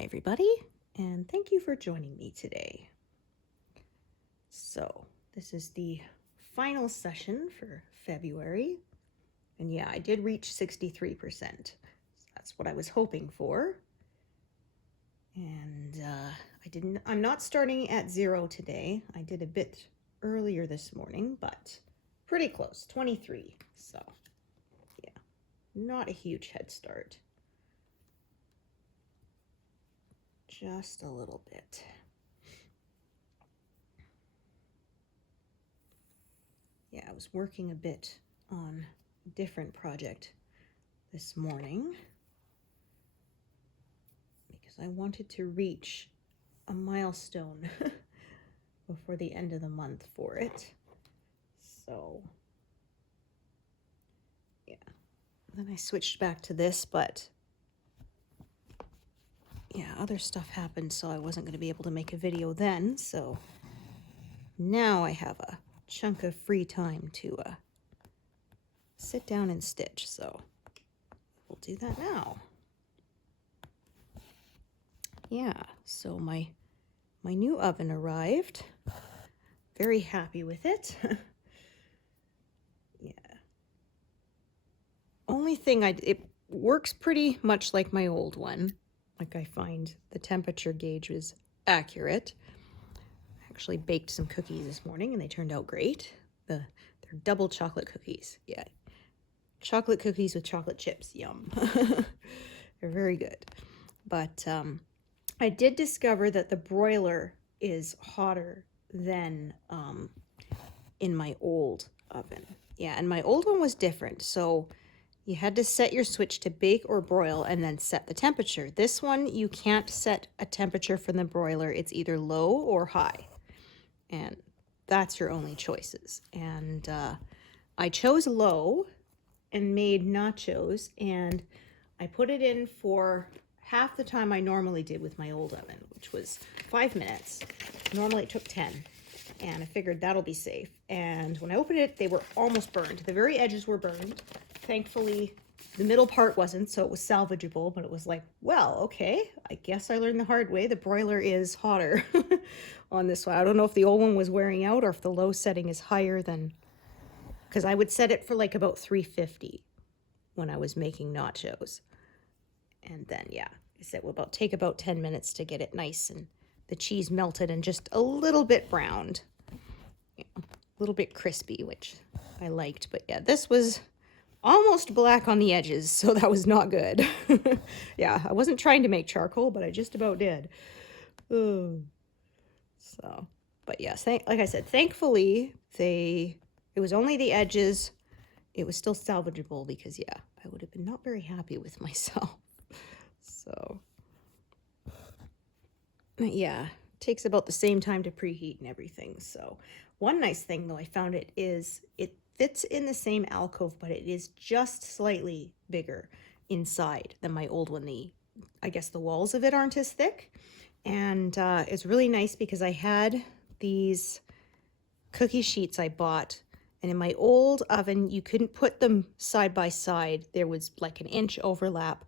Hi everybody, and thank you for joining me today. So this is the final session for February, and yeah, I did reach 63%. That's what I was hoping for. And I'm not starting at 0 today. I did a bit earlier this morning, but pretty close, 23. So yeah, not a huge head start. Just a little bit. Yeah, I was working a bit on a different project this morning because I wanted to reach a milestone before the end of the month for it. So yeah, then I switched back to this, but yeah, other stuff happened, so I wasn't going to be able to make a video then. So now I have a chunk of free time to sit down and stitch. So we'll do that now. Yeah, so my new oven arrived. Very happy with it. Yeah. Only thing it works pretty much like my old one. Like, I find the temperature gauge is accurate. I actually baked some cookies this morning and they turned out great. They're double chocolate cookies. Yeah. Chocolate cookies with chocolate chips. Yum. They're very good. But I did discover that the broiler is hotter than in my old oven. Yeah, and my old one was different. So you had to set your switch to bake or broil and then set the temperature. This one, you can't set a temperature from the broiler. It's either low or high. And that's your only choices. And I chose low and made nachos. And I put it in for half the time I normally did with my old oven, which was 5 minutes. Normally it took 10. And I figured that'll be safe. And when I opened it, they were almost burned. The very edges were burned. Thankfully, the middle part wasn't, so it was salvageable, but it was like, well, okay, I guess I learned the hard way. The broiler is hotter on this one. I don't know if the old one was wearing out or if the low setting is higher than, because I would set it for like about 350 when I was making nachos. And then, yeah, I said, well, take about 10 minutes to get it nice and the cheese melted and just a little bit browned. Yeah, a little bit crispy, which I liked. But yeah, this was almost black on the edges, so that was not good. Yeah, I wasn't trying to make charcoal, but I just about did. Oh. So, but yes, like I said, thankfully, it was only the edges. It was still salvageable because, yeah, I would have been not very happy with myself. So, yeah, it takes about the same time to preheat and everything. So, one nice thing, though, I found it fits in the same alcove, but it is just slightly bigger inside than my old one. I guess the walls of it aren't as thick. And it's really nice because I had these cookie sheets I bought. And in my old oven, you couldn't put them side by side. There was like an inch overlap.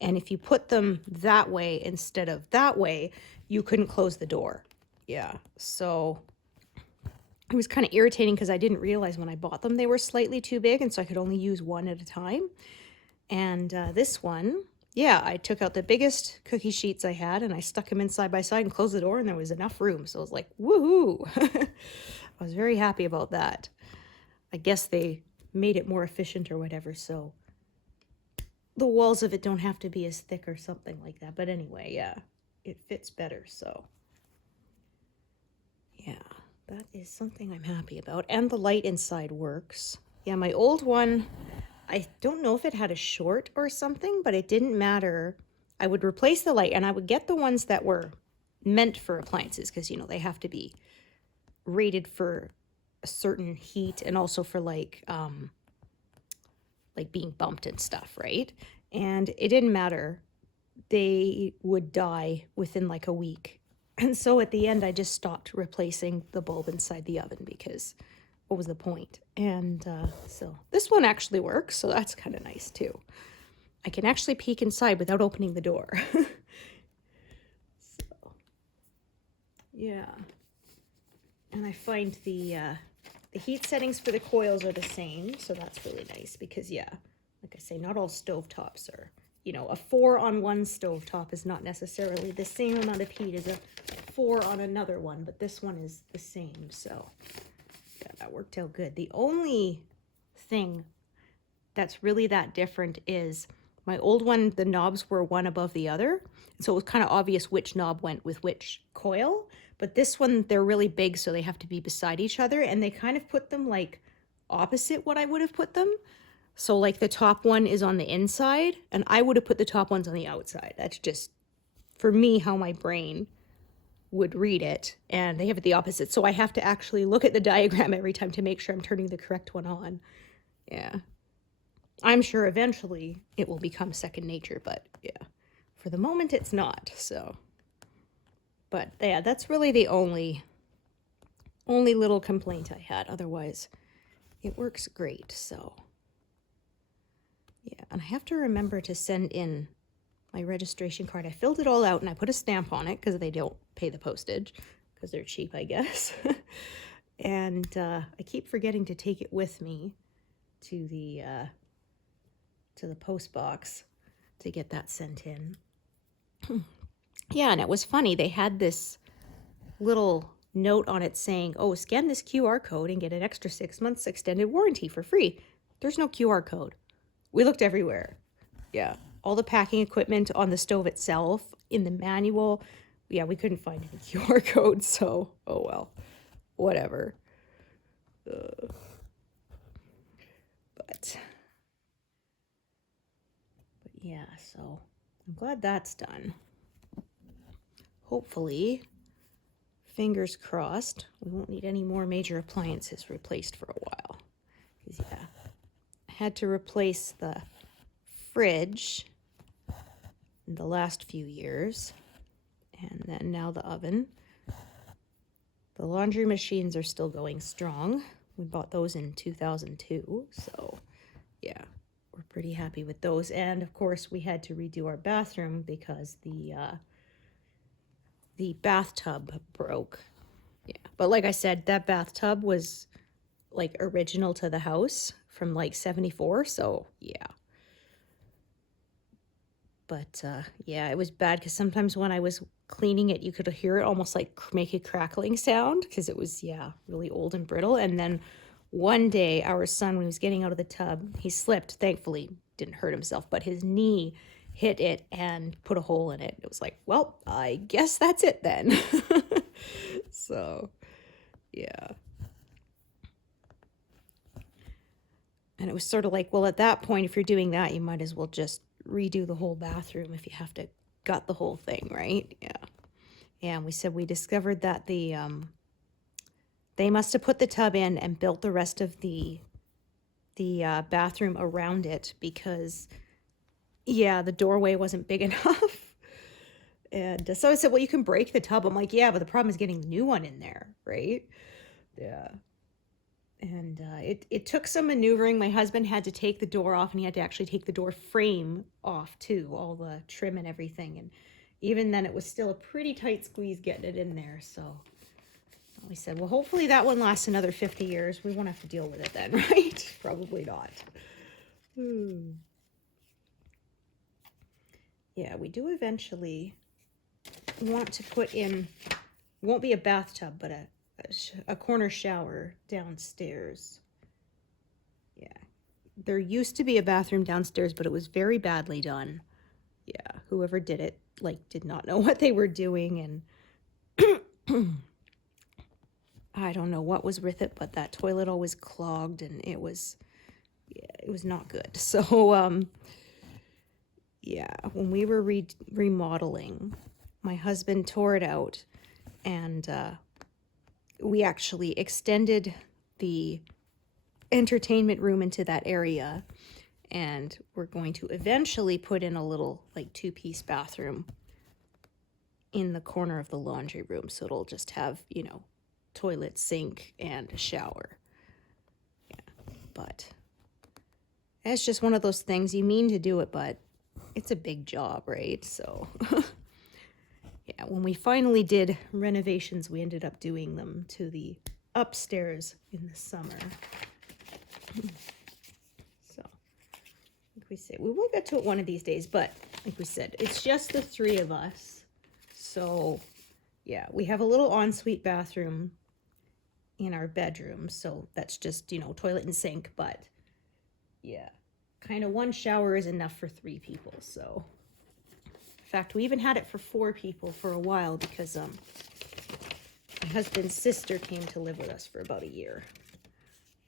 And if you put them that way instead of that way, you couldn't close the door. Yeah, so it was kind of irritating because I didn't realize when I bought them they were slightly too big, and so I could only use one at a time. And this one, yeah, I took out the biggest cookie sheets I had and I stuck them in side by side and closed the door, and there was enough room. So I was like, woohoo! I was very happy about that. I guess they made it more efficient or whatever, so the walls of it don't have to be as thick or something like that. But anyway, yeah, it fits better, so yeah, that is something I'm happy about. And the light inside works. Yeah, my old one, I don't know if it had a short or something, but it didn't matter. I would replace the light and I would get the ones that were meant for appliances because, you know, they have to be rated for a certain heat and also for like being bumped and stuff, right? And it didn't matter. They would die within like a week. And so at the end, I just stopped replacing the bulb inside the oven because what was the point? And so this one actually works, so that's kind of nice too. I can actually peek inside without opening the door. Yeah. And I find the heat settings for the coils are the same, so that's really nice because, yeah, like I say, not all stovetops are, you know, a 4 on one stovetop is not necessarily the same amount of heat as a 4 on another one, but this one is the same, so yeah, that worked out good. The only thing that's really that different is my old one, the knobs were one above the other, so it was kind of obvious which knob went with which coil. But this one, they're really big, so they have to be beside each other, and they kind of put them like opposite what I would have put them. So like the top one is on the inside, and I would have put the top ones on the outside. That's just, for me, how my brain would read it, and they have it the opposite. So I have to actually look at the diagram every time to make sure I'm turning the correct one on. Yeah. I'm sure eventually it will become second nature, but yeah, for the moment it's not, so. But yeah, that's really the only little complaint I had. Otherwise, it works great, so. Yeah, and I have to remember to send in my registration card. I filled it all out and I put a stamp on it because they don't pay the postage because they're cheap, I guess. And I keep forgetting to take it with me to the post box to get that sent in. Yeah, and it was funny. They had this little note on it saying, oh, scan this QR code and get an extra 6 months extended warranty for free. There's no QR code. We looked everywhere. Yeah, all the packing equipment on the stove itself, in the manual. Yeah, we couldn't find any QR code, so oh well, whatever. But yeah, so I'm glad that's done. Hopefully, fingers crossed, we won't need any more major appliances replaced for a while. Because, yeah, I had to replace the fridge in the last few years. And then now the oven. The laundry machines are still going strong. We bought those in 2002. So, yeah, we're pretty happy with those. And, of course, we had to redo our bathroom because the bathtub broke. Yeah, but like I said, that bathtub was like original to the house from like 74, so yeah. But yeah, it was bad because sometimes when I was cleaning it, you could hear it almost like make a crackling sound because it was, yeah, really old and brittle. And then one day, our son, when he was getting out of the tub, he slipped, thankfully didn't hurt himself, but his knee hit it and put a hole in it. It was like, well, I guess that's it then. So, yeah. And it was sort of like, well, at that point, if you're doing that, you might as well just redo the whole bathroom if you have to gut the whole thing, right? Yeah. And we said we discovered that they must have put the tub in and built the rest of the bathroom around it because, yeah, the doorway wasn't big enough. And so I said, well, you can break the tub. I'm like, yeah, but the problem is getting the new one in there, right? Yeah. And it took some maneuvering. My husband had to take the door off, and he had to actually take the door frame off too, all the trim and everything. And even then, it was still a pretty tight squeeze getting it in there. So we said, well, hopefully that one lasts another 50 years. We won't have to deal with it then, right? Probably not. Yeah, we do eventually want to put in, won't be a bathtub, but a corner shower downstairs. Yeah, there used to be a bathroom downstairs, but it was very badly done. Yeah, whoever did it like did not know what they were doing, and I don't know what was with it, but that toilet always clogged, and it was, yeah, it was not good. So yeah, when we were remodeling, my husband tore it out, and we actually extended the entertainment room into that area, and we're going to eventually put in a little like 2-piece bathroom in the corner of the laundry room, so it'll just have, you know, toilet, sink, and a shower. Yeah, but it's just one of those things, you mean to do it, but it's a big job, right? So yeah, when we finally did renovations, we ended up doing them to the upstairs in the summer. So, like we said, we will get to it one of these days, but like we said, it's just the three of us. So, yeah, we have a little ensuite bathroom in our bedroom, so that's just, you know, toilet and sink, but yeah, kind of one shower is enough for 3 people. So in fact, we even had it for 4 people for a while because my husband's sister came to live with us for about a year.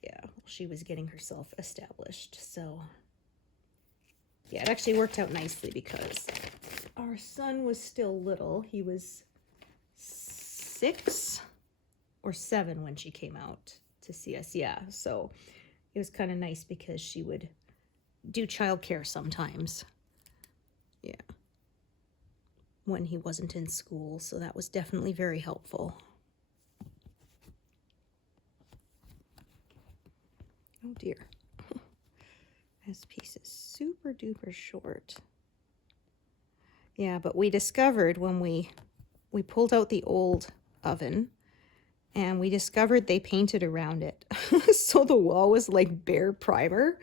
Yeah, she was getting herself established. So yeah, it actually worked out nicely because our son was still little. He was 6 or 7 when she came out to see us. Yeah, so it was kind of nice because she would do childcare sometimes. Yeah, when he wasn't in school, so that was definitely very helpful. Oh dear. This piece is super duper short. Yeah, but we discovered when we pulled out the old oven, and we discovered they painted around it. So the wall was like bare primer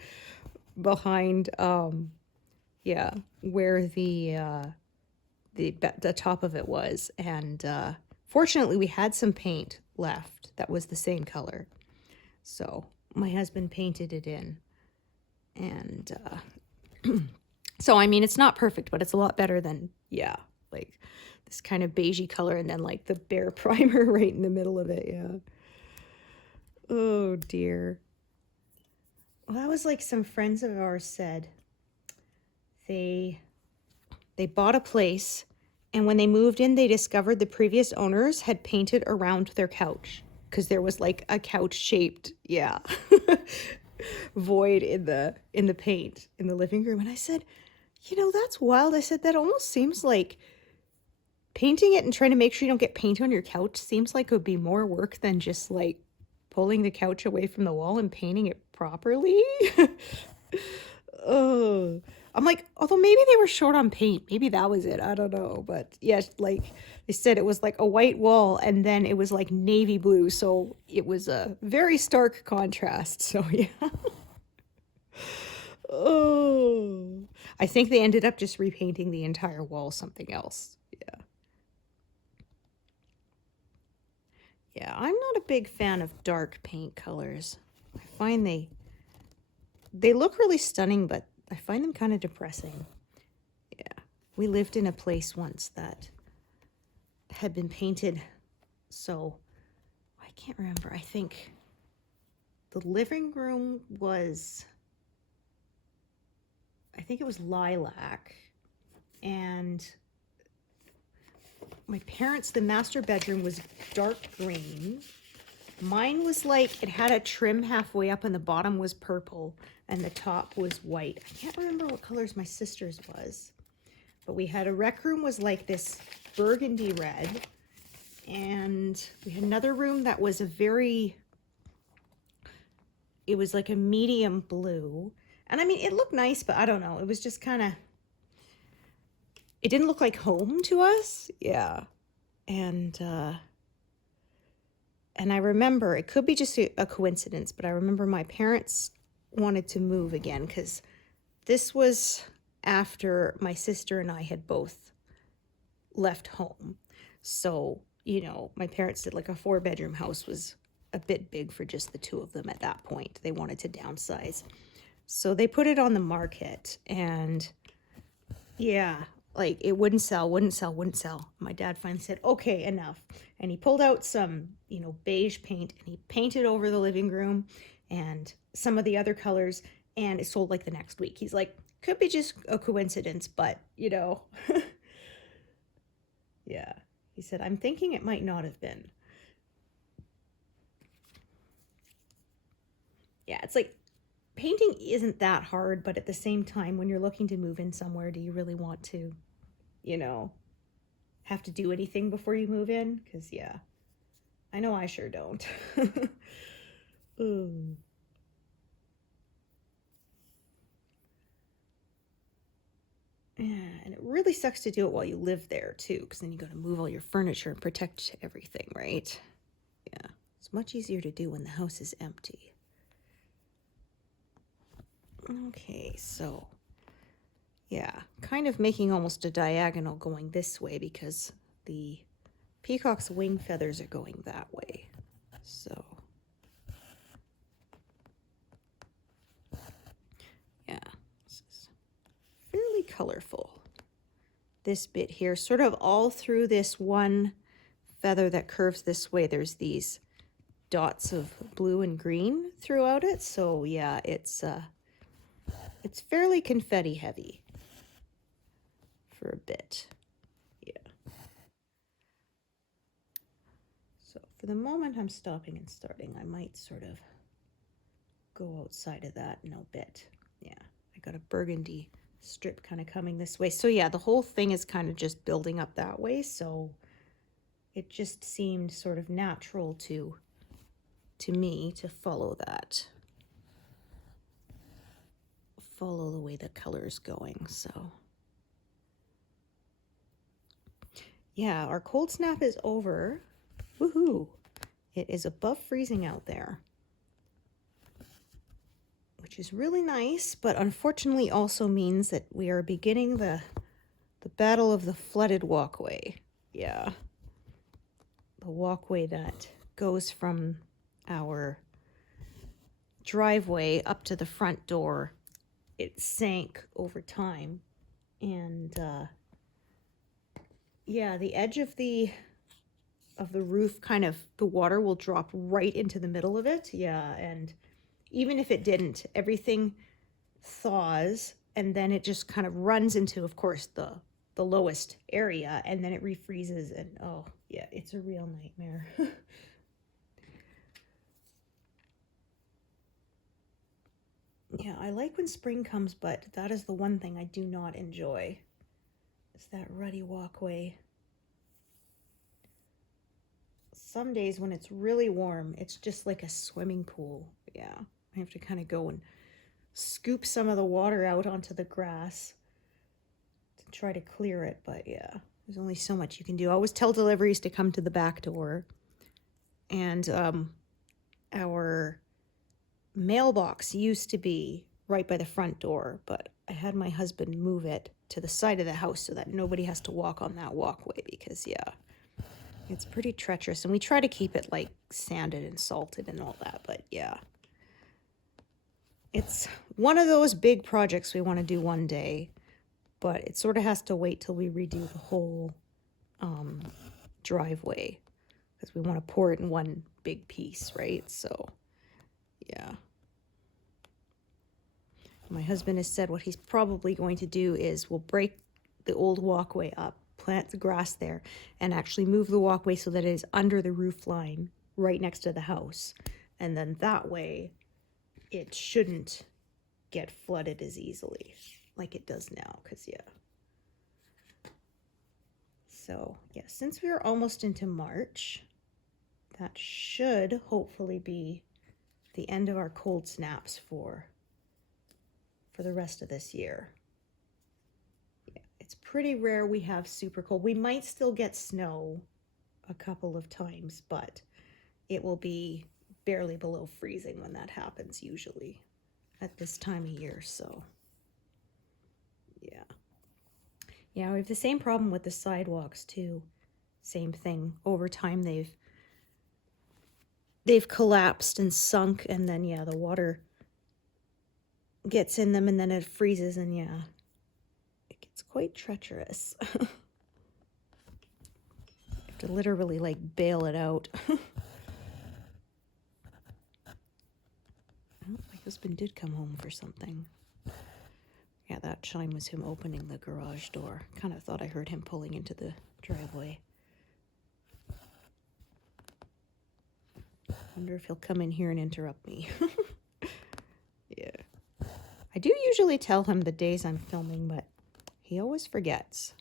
behind yeah, where the top of it was. And fortunately we had some paint left that was the same color. So my husband painted it in. And so I mean, it's not perfect, but it's a lot better than, yeah, like this kind of beigey color and then like the bare primer right in the middle of it. Yeah. Oh dear. Well, that was like some friends of ours said they bought a place, and when they moved in, they discovered the previous owners had painted around their couch because there was like a couch shaped, yeah, void in the paint in the living room. And I said, you know, that's wild. I said, that almost seems like painting it and trying to make sure you don't get paint on your couch seems like it would be more work than just like pulling the couch away from the wall and painting it properly. Oh, I'm like, although maybe they were short on paint. Maybe that was it. I don't know. But yeah, like they said, it was like a white wall and then it was like navy blue. So it was a very stark contrast. So yeah. Oh, I think they ended up just repainting the entire wall something else. Yeah. Yeah, I'm not a big fan of dark paint colors. I find they look really stunning, but I find them kind of depressing. Yeah, we lived in a place once that had been painted, so I can't remember. I think the living room was, I think it was lilac, and my parents, the master bedroom was dark green. Mine was like, it had a trim halfway up and the bottom was purple and the top was white. I can't remember what colors my sister's was, but we had a rec room was like this burgundy red, and we had another room that was it was like a medium blue. And I mean, it looked nice, but I don't know. It was just kind of, it didn't look like home to us. Yeah. And I remember, it could be just a coincidence, but I remember my parents wanted to move again because this was after my sister and I had both left home. So, you know, my parents did like a 4-bedroom house was a bit big for just the 2 of them at that point. They wanted to downsize. So they put it on the market, and yeah, like it wouldn't sell. My dad finally said, okay, enough. And he pulled out some, you know, beige paint, and he painted over the living room and some of the other colors, and it sold like the next week. He's like, could be just a coincidence, but you know, yeah. He said, I'm thinking it might not have been. Yeah, it's like, painting isn't that hard, but at the same time, when you're looking to move in somewhere, do you really want to, you know, have to do anything before you move in? Because, yeah, I know I sure don't. Ooh. Yeah, and it really sucks to do it while you live there too, because then you got to move all your furniture and protect everything, right? Yeah, it's much easier to do when the house is empty. Okay, so yeah, kind of making almost a diagonal going this way because the peacock's wing feathers are going that way. So yeah, this is fairly colorful. This bit here, sort of all through this one feather that curves this way, there's these dots of blue and green throughout it. So yeah, it's fairly confetti heavy for a bit. Yeah. So for the moment, I'm stopping and starting. I might sort of go outside of that in a bit. Yeah, I got a burgundy strip kind of coming this way. So yeah, the whole thing is kind of just building up that way. So it just seemed sort of natural to me to follow that. Follow the way the color is going. So yeah, our cold snap is over. Woohoo! It is above freezing out there, which is really nice, but unfortunately also means that we are beginning the battle of the flooded walkway. Yeah. The walkway that goes from our driveway up to the front door. It sank over time, and yeah, the edge of the roof, kind of, the water will drop right into the middle of it. Yeah, and even if it didn't, everything thaws, and then it just kind of runs into, of course, the lowest area, and then it refreezes, and oh yeah, it's a real nightmare. Yeah, I like when spring comes, but that is the one thing I do not enjoy. It's that ruddy walkway. Some days when it's really warm, it's just like a swimming pool. Yeah, I have to kind of go and scoop some of the water out onto the grass to try to clear it, but yeah, there's only so much you can do. I always tell deliveries to come to the back door, and our mailbox used to be right by the front door, but I had my husband move it to the side of the house so that nobody has to walk on that walkway, because yeah, it's pretty treacherous, and we try to keep it like sanded and salted and all that, but yeah, it's one of those big projects we want to do one day, but it sort of has to wait till we redo the whole driveway, because we want to pour it in one big piece, right? So yeah. My husband has said what he's probably going to do is we'll break the old walkway up, plant the grass there, and actually move the walkway so that it is under the roof line right next to the house. And then that way it shouldn't get flooded as easily like it does now, because yeah. So yeah, since we are almost into March, that should hopefully be the end of our cold snaps for the rest of this year. Yeah, it's pretty rare we have super cold. We might still get snow a couple of times, but it will be barely below freezing when that happens usually at this time of year. So yeah. Yeah, we have the same problem with the sidewalks too. Same thing. Over time they've collapsed and sunk, and then yeah, the water gets in them and then it freezes, and yeah, it gets quite treacherous. You have to literally like bail it out. Oh, my husband did come home for something. Yeah, that chime was him opening the garage door. Kind of thought I heard him pulling into the driveway. Wonder if he'll come in here and interrupt me. Yeah. I do usually tell him the days I'm filming, but he always forgets.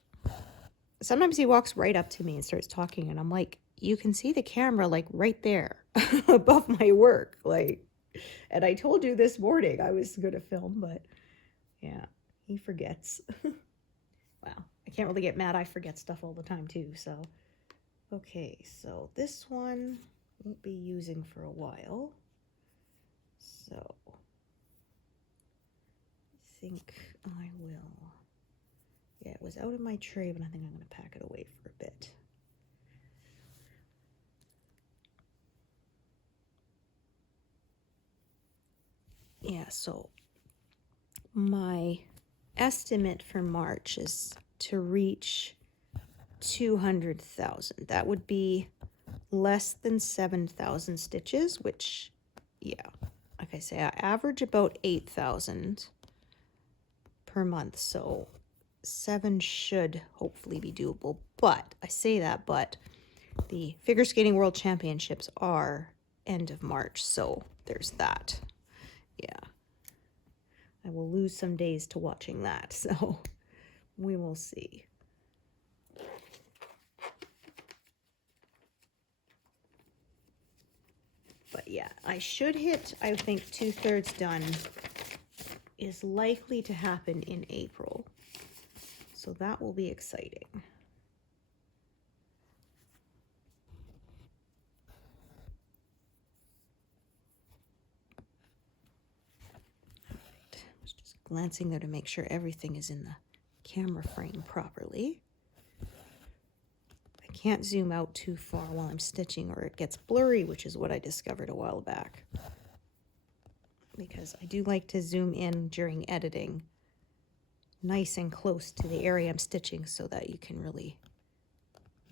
Sometimes he walks right up to me and starts talking, and I'm like, you can see the camera like right there above my work. Like, and I told you this morning I was going to film, but yeah, he forgets. Wow, I can't really get mad. I forget stuff all the time too, so. Okay, so this one won't be using for a while. So I think I will. Yeah, it was out of my tray, but I think I'm going to pack it away for a bit. Yeah, so my estimate for March is to reach 200,000. That would be less than 7,000 stitches, which, yeah, like I say, I average about 8,000 per month, so 7 should hopefully be doable. But I say that, but the Figure Skating World Championships are end of March, so there's that. Yeah, I will lose some days to watching that, so we will see. But yeah, I should hit, I think 2/3 done is likely to happen in April. So that will be exciting. Right. I was just glancing there to make sure everything is in the camera frame properly. I can't zoom out too far while I'm stitching or it gets blurry, which is what I discovered a while back. Because I do like to zoom in during editing nice and close to the area I'm stitching so that you can really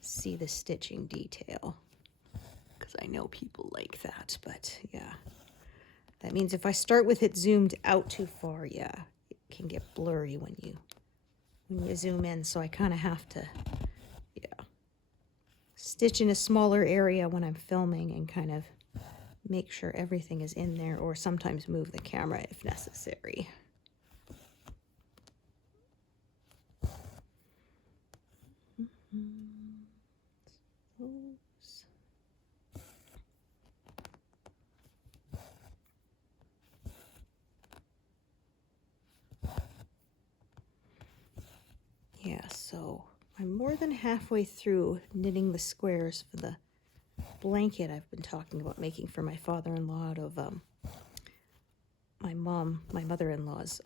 see the stitching detail. Because I know people like that, but yeah. That means if I start with it zoomed out too far, yeah, it can get blurry when you zoom in, so I kind of have to, yeah, stitch in a smaller area when I'm filming and kind of make sure everything is in there, or sometimes move the camera if necessary. Yeah, so I'm more than halfway through knitting the squares for the blanket I've been talking about making for my father-in-law out of my mother-in-law's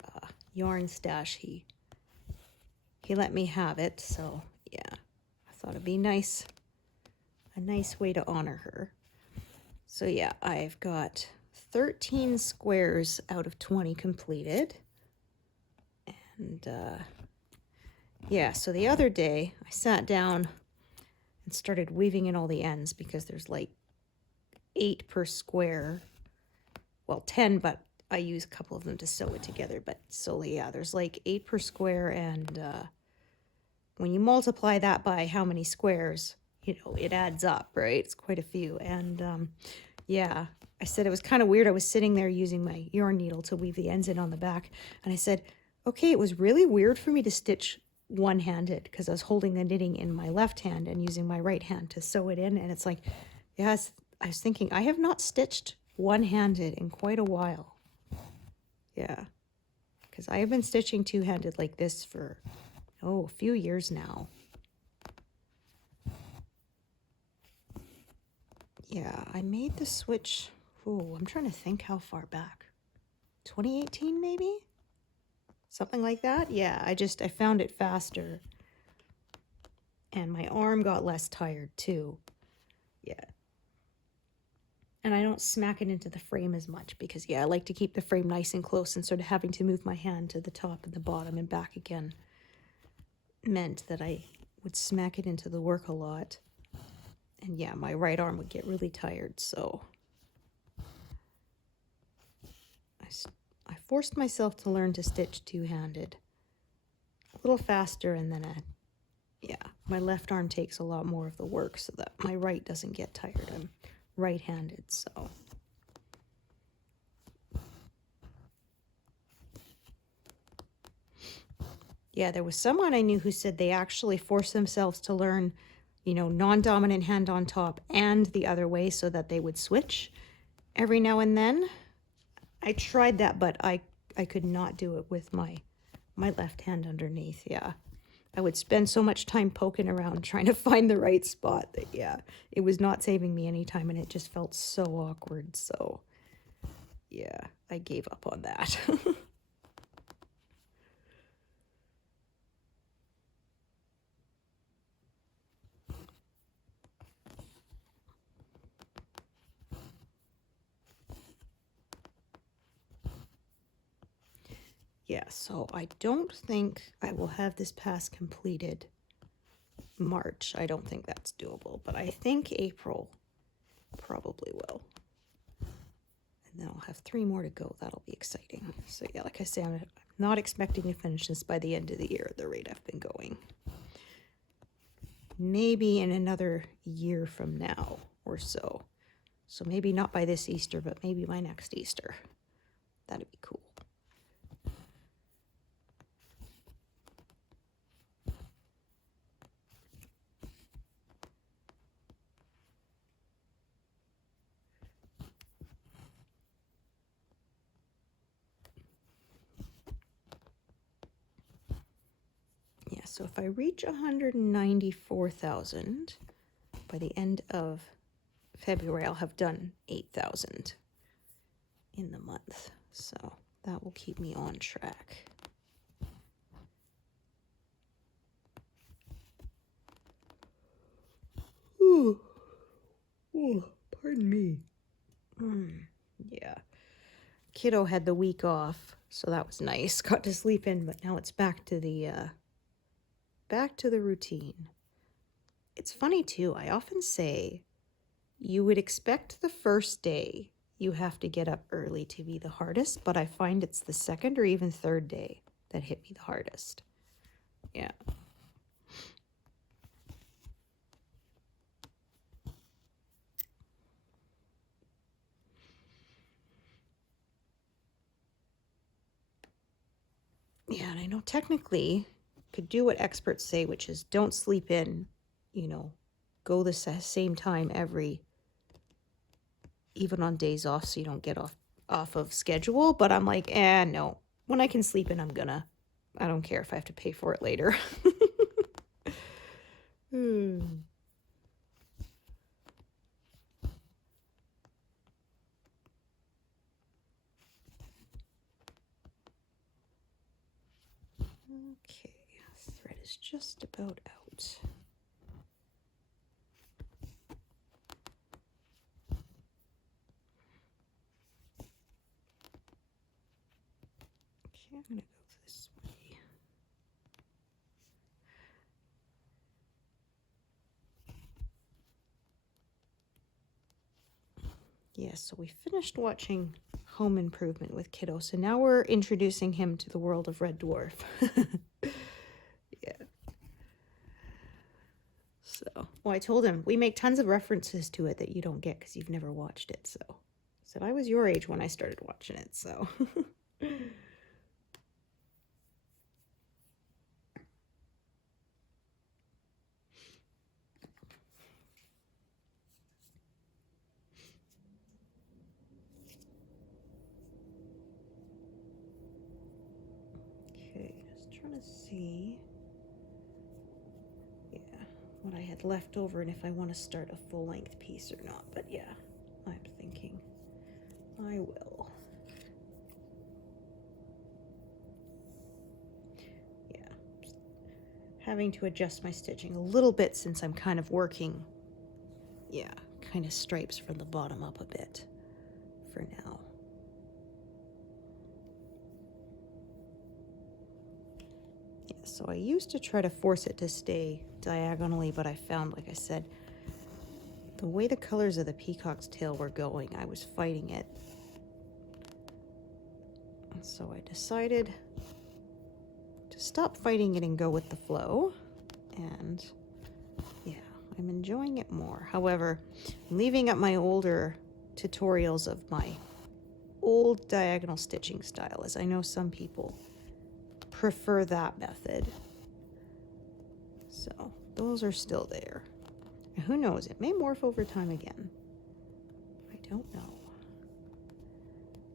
yarn stash. He let me have it, so yeah, I thought it'd be nice, a nice way to honor her. So yeah, I've got 13 squares out of 20 completed, and yeah, so the other day I sat down and started weaving in all the ends because there's like 8 per square. Well, 10, but I use a couple of them to sew it together. But so yeah, there's like 8 per square, and when you multiply that by how many squares, you know, it adds up, right? It's quite a few. And yeah, I said it was kind of weird. I was sitting there using my yarn needle to weave the ends in on the back, and I said, okay, it was really weird for me to stitch one-handed because I was holding the knitting in my left hand and using my right hand to sew it in. And it's like, yes, I was thinking I have not stitched one-handed in quite a while. Yeah, because I have been stitching two-handed like this for a few years now. Yeah, I made the switch, I'm trying to think how far back, 2018 maybe, something like that. Yeah, I found it faster, and my arm got less tired too. Yeah, and I don't smack it into the frame as much because, yeah, I like to keep the frame nice and close, and sort of having to move my hand to the top and the bottom and back again meant that I would smack it into the work a lot. And yeah, my right arm would get really tired, so I forced myself to learn to stitch two-handed a little faster, and then yeah, my left arm takes a lot more of the work so that my right doesn't get tired. I'm right-handed, so. Yeah, there was someone I knew who said they actually forced themselves to learn, you know, non-dominant hand on top and the other way so that they would switch every now and then. I tried that, but I could not do it with my left hand underneath. Yeah, I would spend so much time poking around trying to find the right spot that, yeah, it was not saving me any time, and it just felt so awkward. So, yeah, I gave up on that. Yeah, so I don't think I will have this pass completed March. I don't think that's doable, but I think April probably will. And then I'll have 3 more to go. That'll be exciting. So yeah, like I say, I'm not expecting to finish this by the end of the year at the rate I've been going. Maybe in another year from now or so. So maybe not by this Easter, but maybe by next Easter. That'd be cool. Yeah, so if I reach 194,000 by the end of February, I'll have done 8,000 in the month. So that will keep me on track. Ooh. Ooh, pardon me. Yeah. Kiddo had the week off, so that was nice. Got to sleep in, but now it's back to the routine. It's funny too. I often say you would expect the first day you have to get up early to be the hardest, but I find it's the second or even third day that hit me the hardest. Yeah. Yeah, and I know technically could do what experts say, which is don't sleep in, go the same time even on days off, so you don't get off of schedule. But I'm like, no. When I can sleep in, I don't care if I have to pay for it later. Okay, thread is just about out. Okay, I'm gonna go this way. Yeah, so we finished watching Home Improvement with Kiddo, so now we're introducing him to the world of Red Dwarf. Yeah. So, well, I told him we make tons of references to it that you don't get because you've never watched it. So, I said I was your age when I started watching it. So, okay, just trying to see, yeah, what I had left over and if I want to start a full-length piece or not. But yeah, I'm thinking I will. Yeah, just having to adjust my stitching a little bit since I'm kind of working, yeah, kind of stripes from the bottom up a bit for now. Yeah, so I used to try to force it to stay diagonally, but I found, like I said, the way the colors of the peacock's tail were going, I was fighting it. So I decided to stop fighting it and go with the flow. And yeah, I'm enjoying it more. However, I'm leaving up my older tutorials of my old diagonal stitching style, as I know some people prefer that method. So those are still there. And who knows, it may morph over time again. I don't know.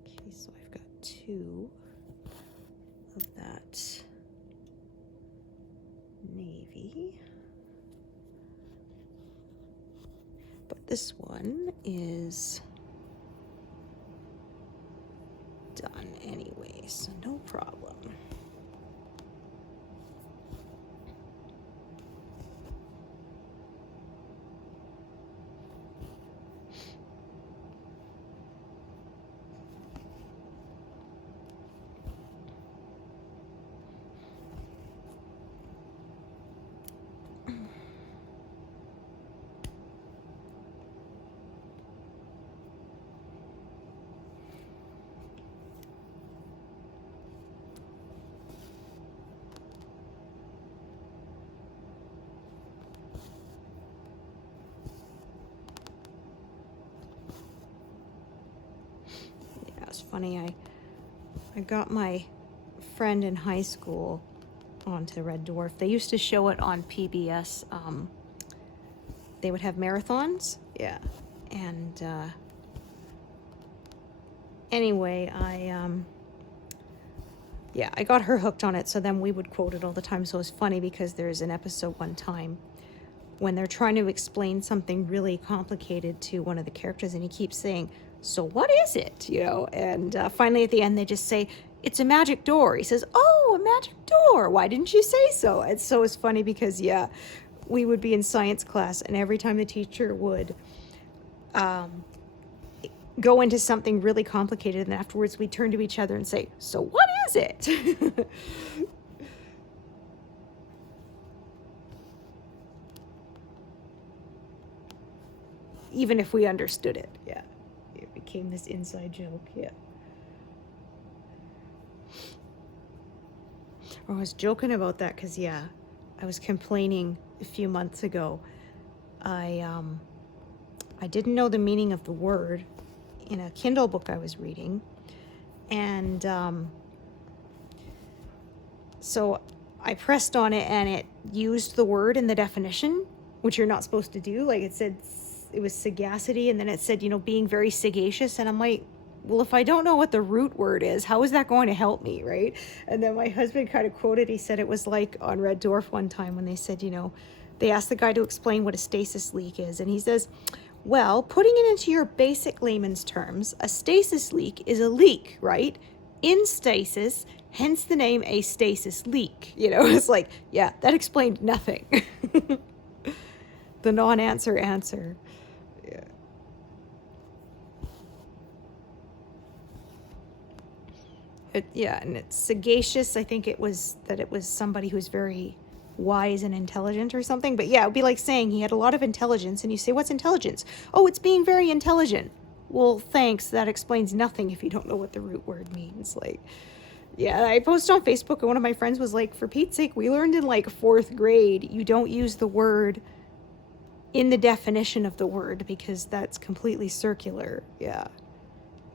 Okay, so I've got 2 of that heavy. But this one is done anyway, so no problem. It's funny, I got my friend in high school onto Red Dwarf. They used to show it on PBS. They would have marathons. Yeah. And anyway, I got her hooked on it, so then we would quote it all the time. So it's funny because there's an episode one time when they're trying to explain something really complicated to one of the characters, and he keeps saying, "So what is it?" You know, and finally at the end they just say, "It's a magic door." He says, "Oh, a magic door. Why didn't you say so?" And so it's funny because, yeah, we would be in science class, and every time the teacher would go into something really complicated, and afterwards we turn to each other and say, "So what is it?" Even if we understood it, yeah. It became this inside joke, yeah. I was joking about that because, yeah, I was complaining a few months ago. I didn't know the meaning of the word in a Kindle book I was reading, and so I pressed on it, and it used the word in the definition, which you're not supposed to do. Like, it said it was sagacity, and then it said, being very sagacious, and I'm like, well, if I don't know what the root word is, how is that going to help me, right? And then my husband kind of quoted, he said it was like on Red Dwarf one time when they said, they asked the guy to explain what a stasis leak is, and he says, well, putting it into your basic layman's terms, a stasis leak is a leak, right? In stasis, hence the name a stasis leak. It's like, yeah, that explained nothing. The non-answer answer. Yeah. And it's sagacious. I think it was somebody who's very wise and intelligent or something. But yeah, it would be like saying he had a lot of intelligence, and you say, what's intelligence? Oh, it's being very intelligent. Well, thanks. That explains nothing if you don't know what the root word means. Like, yeah, I posted on Facebook, and one of my friends was like, for Pete's sake, we learned in like 4th grade, you don't use the word in the definition of the word because that's completely circular. Yeah.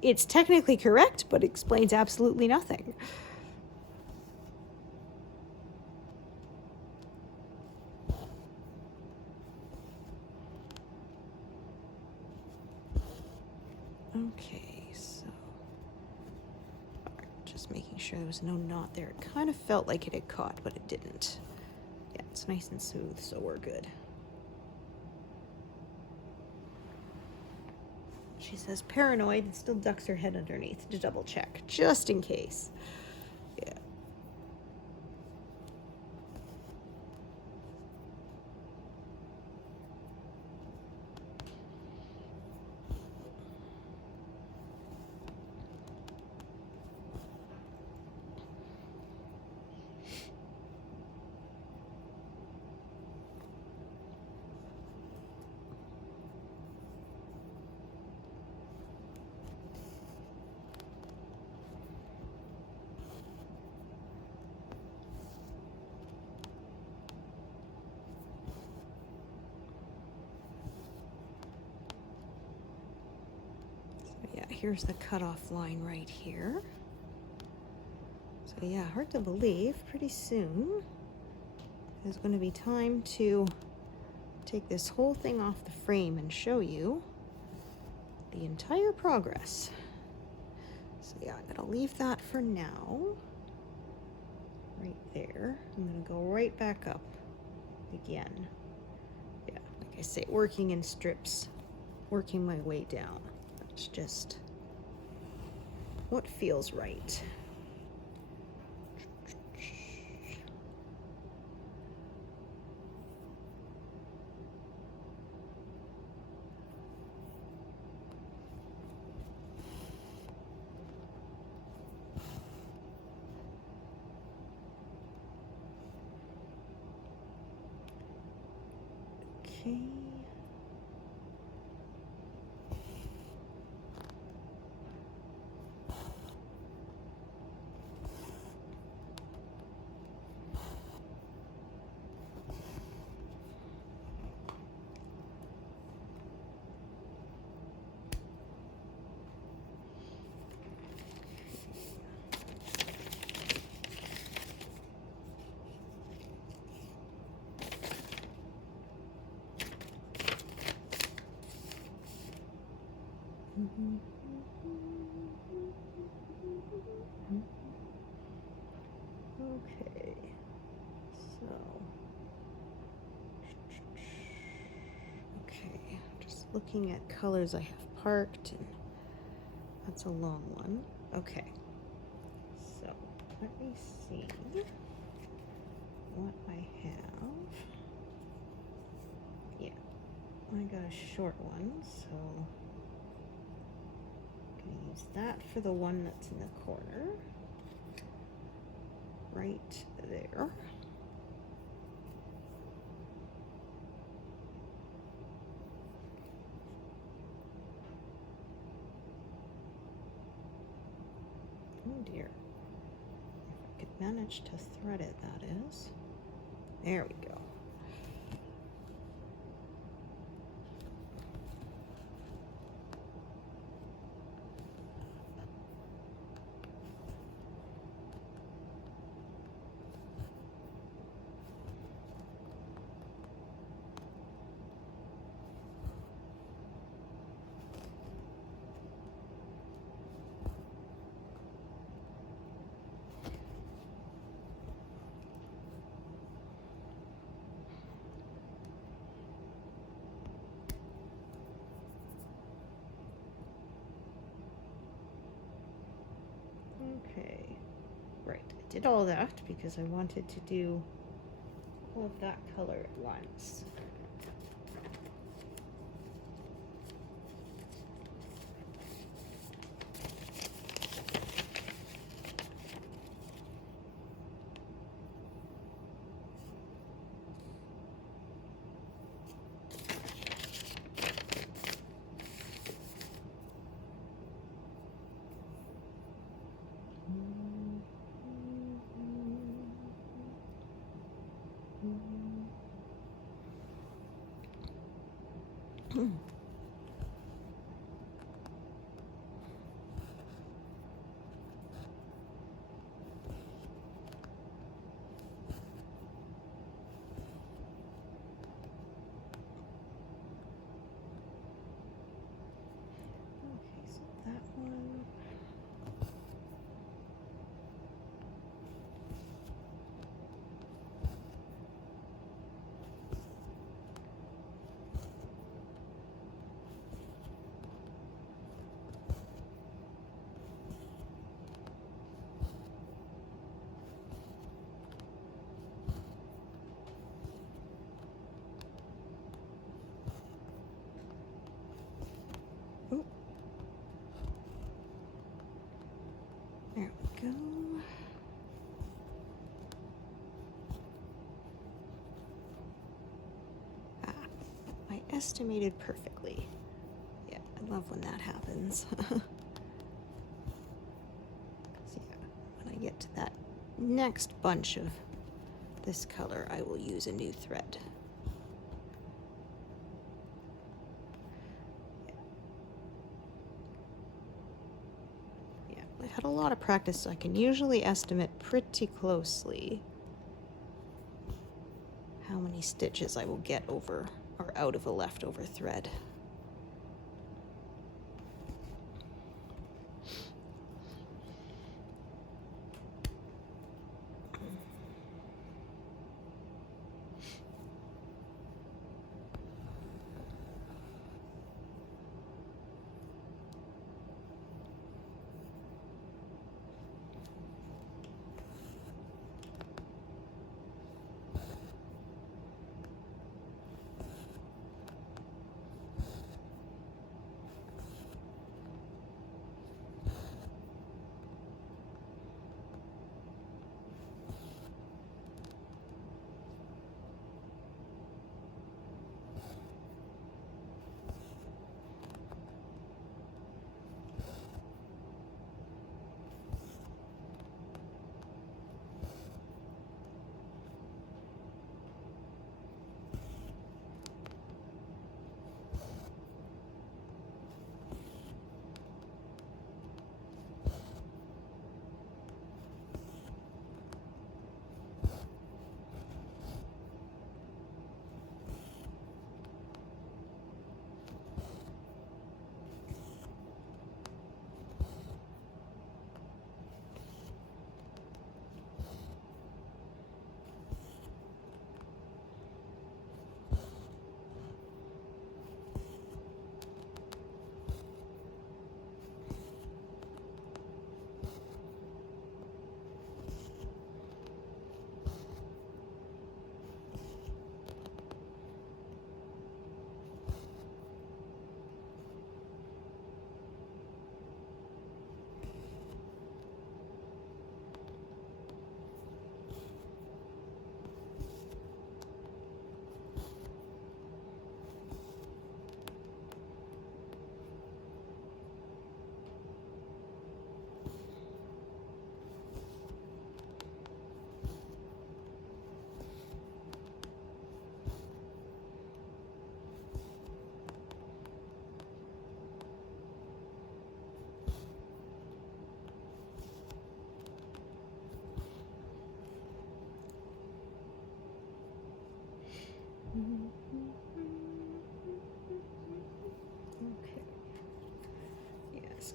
It's technically correct, but explains absolutely nothing. Okay, so just making sure there was no knot there. It kind of felt like it had caught, but it didn't. Yeah, it's nice and smooth, so we're good. She says paranoid and still ducks her head underneath to double check, just in case. Yeah. Here's the cutoff line right here. So yeah, hard to believe, pretty soon there's going to be time to take this whole thing off the frame and show you the entire progress. So yeah, I'm going to leave that for now. Right there. I'm going to go right back up again, yeah, like I say, working in strips, working my way down. That's just what feels right. Okay. Okay, so, okay, just looking at colors I have parked, and that's a long one. Okay, so let me see what I have. Yeah, I got a short one, so I'm gonna use that for the one that's in the corner. Right there. Oh dear. If I could manage to thread it, that is. There we go. Okay, right, I did all that because I wanted to do all of that color at once. That one. Ooh. There we go. Ah, I estimated perfectly. Yeah, I love when that happens. So yeah, when I get to that next bunch of this color, I will use a new thread. Yeah, I've had a lot of practice, so I can usually estimate pretty closely how many stitches I will get over or out of a leftover thread.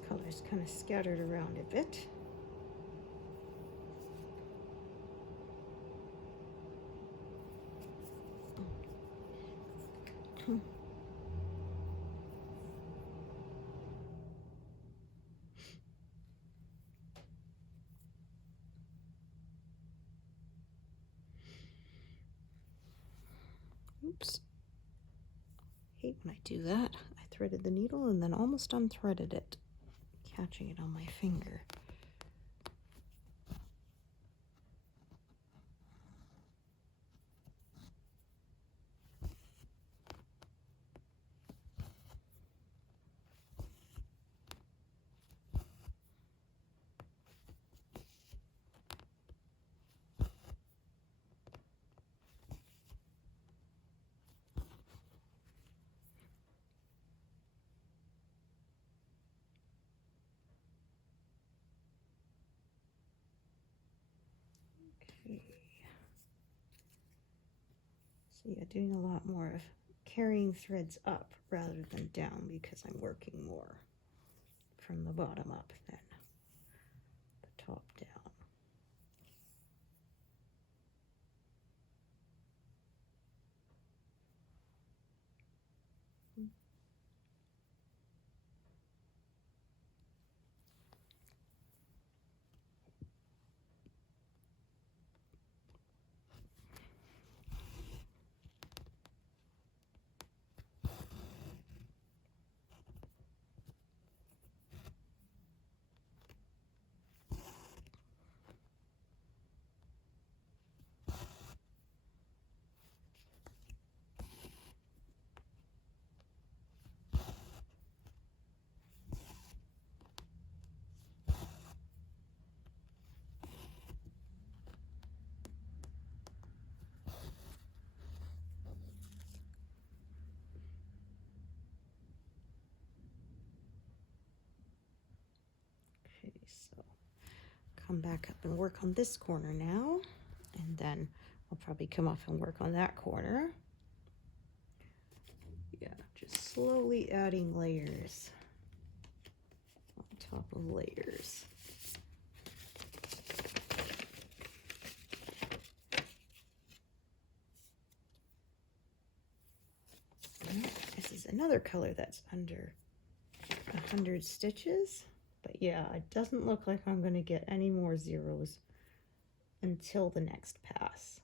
color's kind of scattered around a bit. Oops. Hate when I do that. I threaded the needle and then almost unthreaded it, catching it on my finger. Okay. So yeah, doing a lot more of carrying threads up rather than down because I'm working more from the bottom up than the top down. Okay, so come back up and work on this corner now, and then I'll probably come off and work on that corner. Yeah, just slowly adding layers on top of layers. And this is another color that's under 100 stitches. But yeah, it doesn't look like I'm going to get any more zeros until the next pass.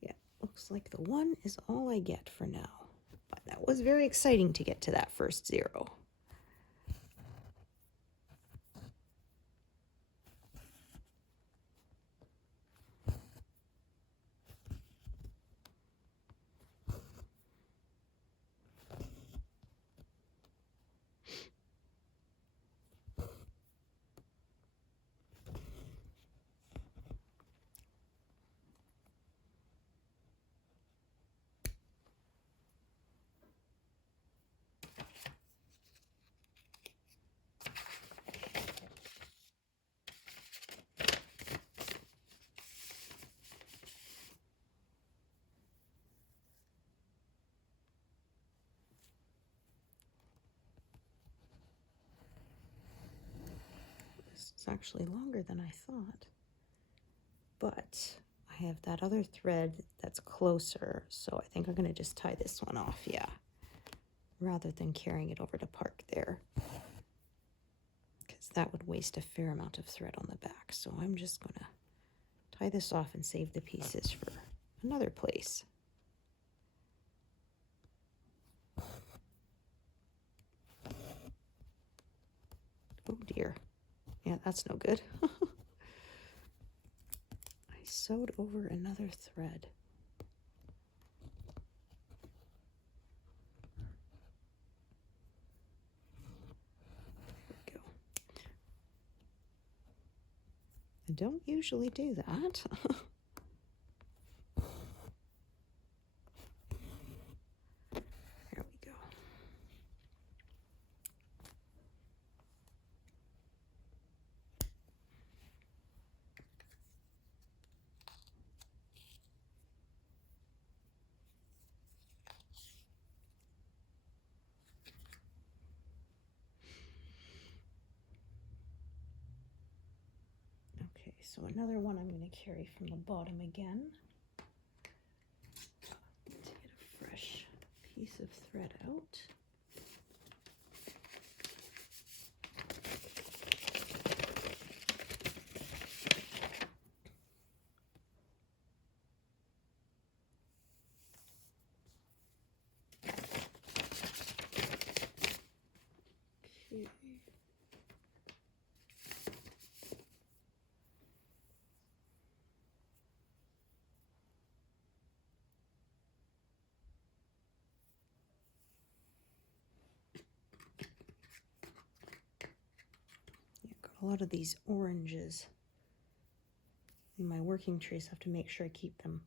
Yeah, looks like the one is all I get for now. But that was very exciting to get to that first zero. It's actually longer than I thought, but I have that other thread that's closer, so I think I'm going to just tie this one off, yeah, rather than carrying it over to park there, because that would waste a fair amount of thread on the back. So I'm just going to tie this off and save the pieces for another place. Oh dear. Yeah, that's no good. I sewed over another thread. There we go. I don't usually do that. There we go. so another one I'm going to carry from the bottom again to get a fresh piece of thread out. A lot of these oranges in my working trays. I have to make sure I keep them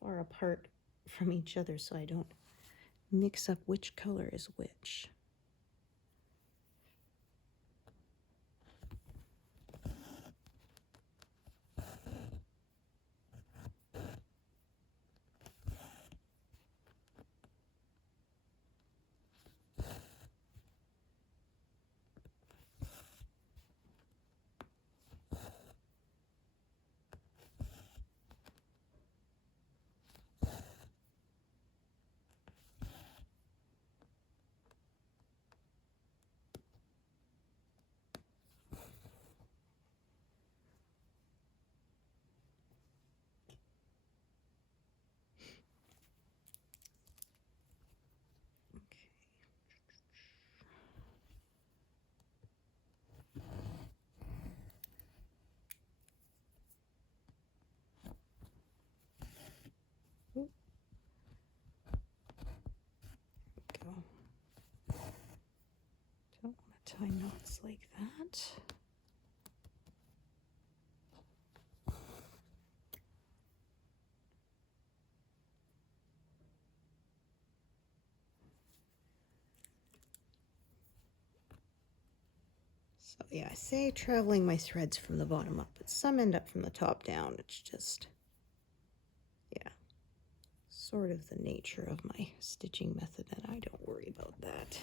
far apart from each other so I don't mix up which color is which. Go. Don't want to tie knots like that. So yeah, I say traveling my threads from the bottom up, but some end up from the top down. It's just, yeah, sort of the nature of my stitching method, and I don't worry about that.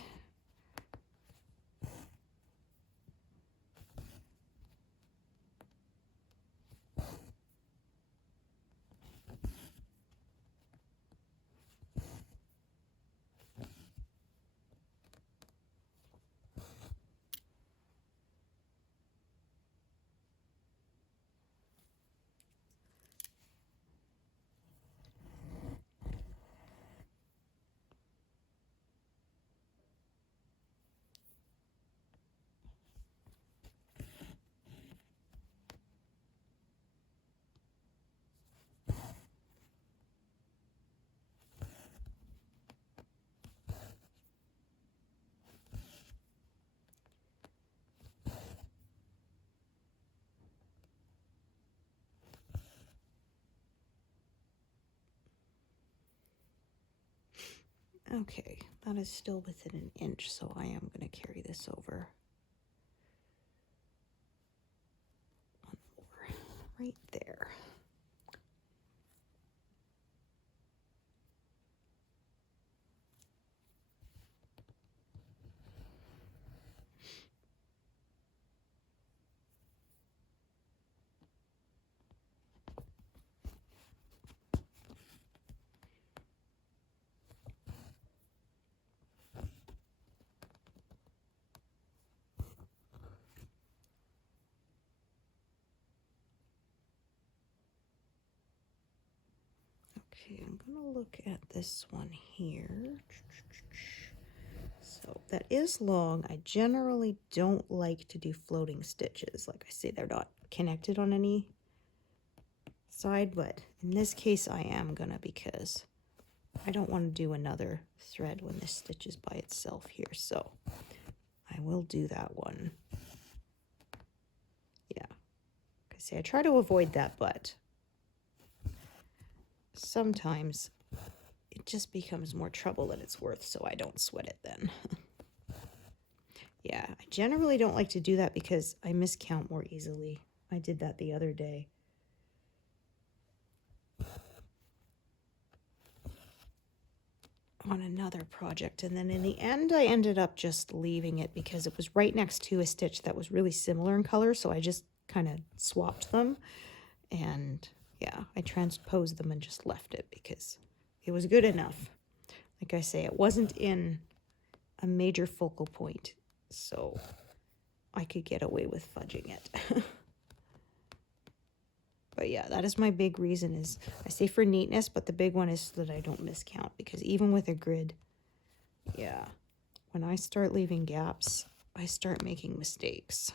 Okay, that is still within an inch, so I am going to carry this over. One more, right there. Okay, I'm going to look at this one here. So that is long. I generally don't like to do floating stitches. Like I say, they're not connected on any side, but in this case I am gonna, because I don't want to do another thread when this stitch is by itself here. So I will do that one. Yeah, like I say, I try to avoid that, but sometimes it just becomes more trouble than it's worth, so I don't sweat it then. Yeah, I generally don't like to do that because I miscount more easily. I did that the other day. On another project, and then in the end I ended up just leaving it because it was right next to a stitch that was really similar in color, so I just kind of swapped them. And yeah, I transposed them and just left it because it was good enough. Like I say, it wasn't in a major focal point, so I could get away with fudging it. But yeah, that is my big reason, is I say for neatness, but the big one is so that I don't miscount, because even with a grid, yeah, when I start leaving gaps, I start making mistakes.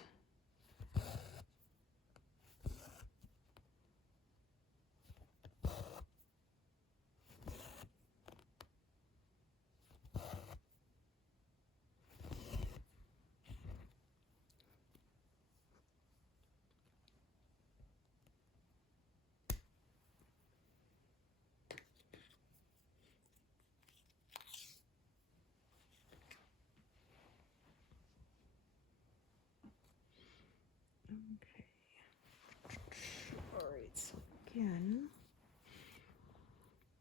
Okay. All right, so again,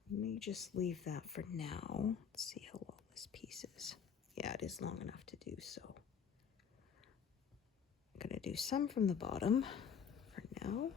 let me just leave that for now. Let's see how long this piece is. Yeah, it is long enough to do so. I'm gonna do some from the bottom for now.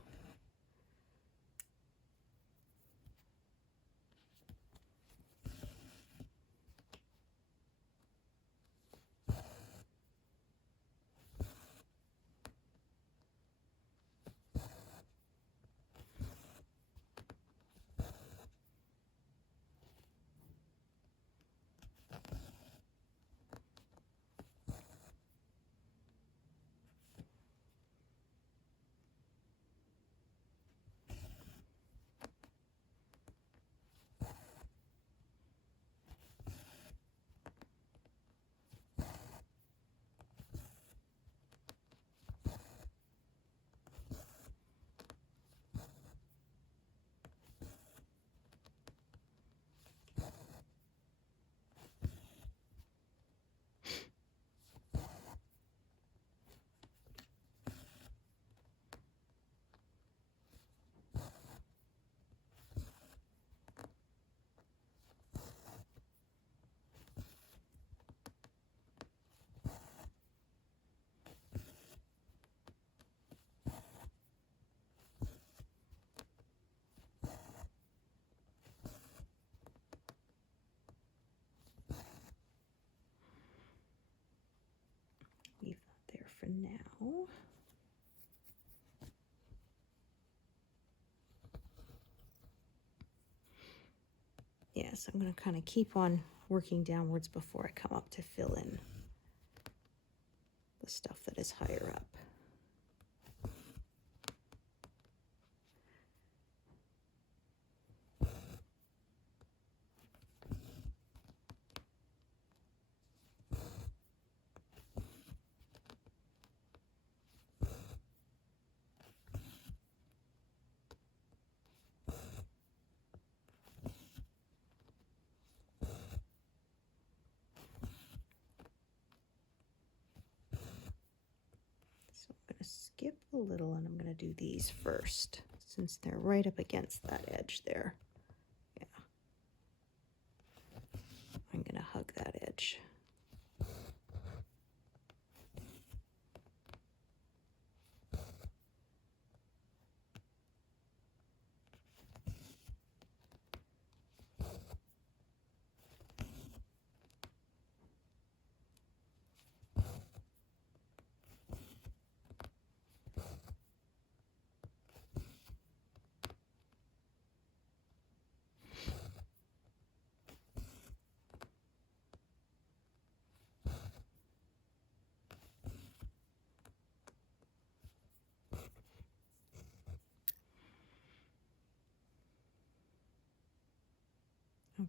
Leave that there for now. Yes, I'm going to kind of keep on working downwards before I come up to fill in the stuff that is higher up. Skip a little, and I'm going to do these first since they're right up against that edge there. Yeah, I'm going to hug that edge.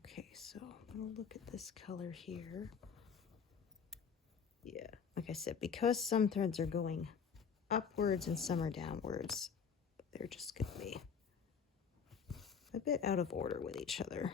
Okay, so I'm going to look at this color here. Yeah, like I said, because some threads are going upwards and some are downwards, they're just going to be a bit out of order with each other.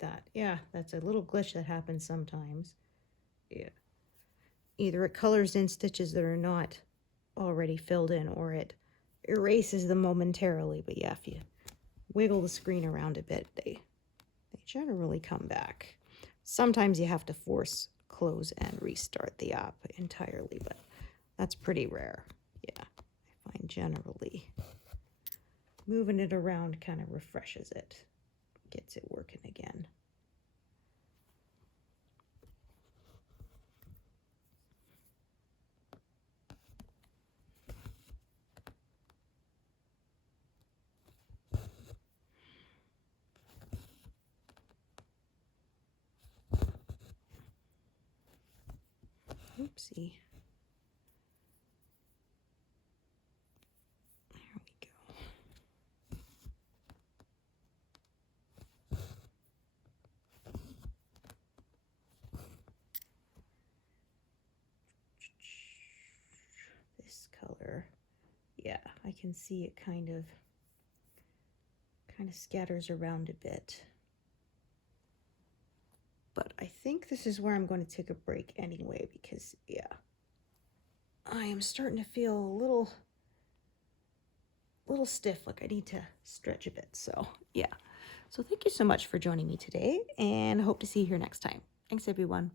that. Yeah, that's a little glitch that happens sometimes. Yeah. Either it colors in stitches that are not already filled in, or it erases them momentarily. But yeah, if you wiggle the screen around a bit, they generally come back. Sometimes you have to force close and restart the app entirely, but that's pretty rare. Yeah, I find generally moving it around kind of refreshes it, gets it working again. Oopsie. There we go. This color, yeah, I can see it kind of scatters around a bit. But I think this is where I'm going to take a break anyway, because yeah, I am starting to feel a little stiff, like I need to stretch a bit. So yeah, so thank you so much for joining me today, and I hope to see you here next time. Thanks everyone.